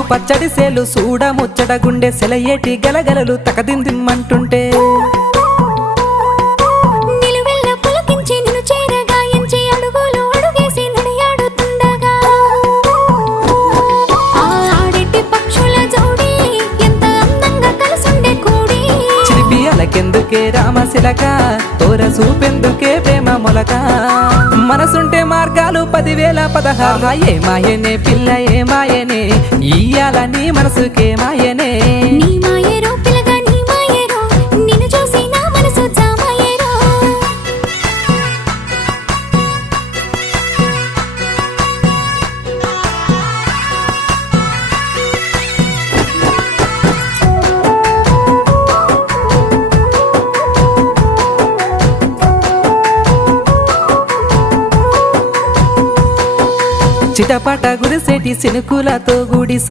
పచ్చడి సేలు సూడ ముచ్చట గుండె సెలయేటి గలగలలు తకదిందిమ్మంటుంటే నిలువెల్ల పులకించి నిన్ను చేరగాయించి అడుగులు అడుగేసి నడియాడుతుండగా ఆడెట్టి పక్షుల జోడి ఎంత అందంగా కలుసుండే కూడి చిలిపి అలకెందుకే రామశిలక తోర సూపెందుకే ప్రేమ మొలక మనసుంటే మార్గాలు 10,016 ఏ మాయనే పిల్ల ఏ మాయనే ఇయ్యాల నీ మనసుకే మాయనే నీ మాయేరో పిల్లగా నీ మాయేరో నిన్ను చూసి నా మనసు జామాయేరో చిటపట గురిసేటి సినుకులతో గుడి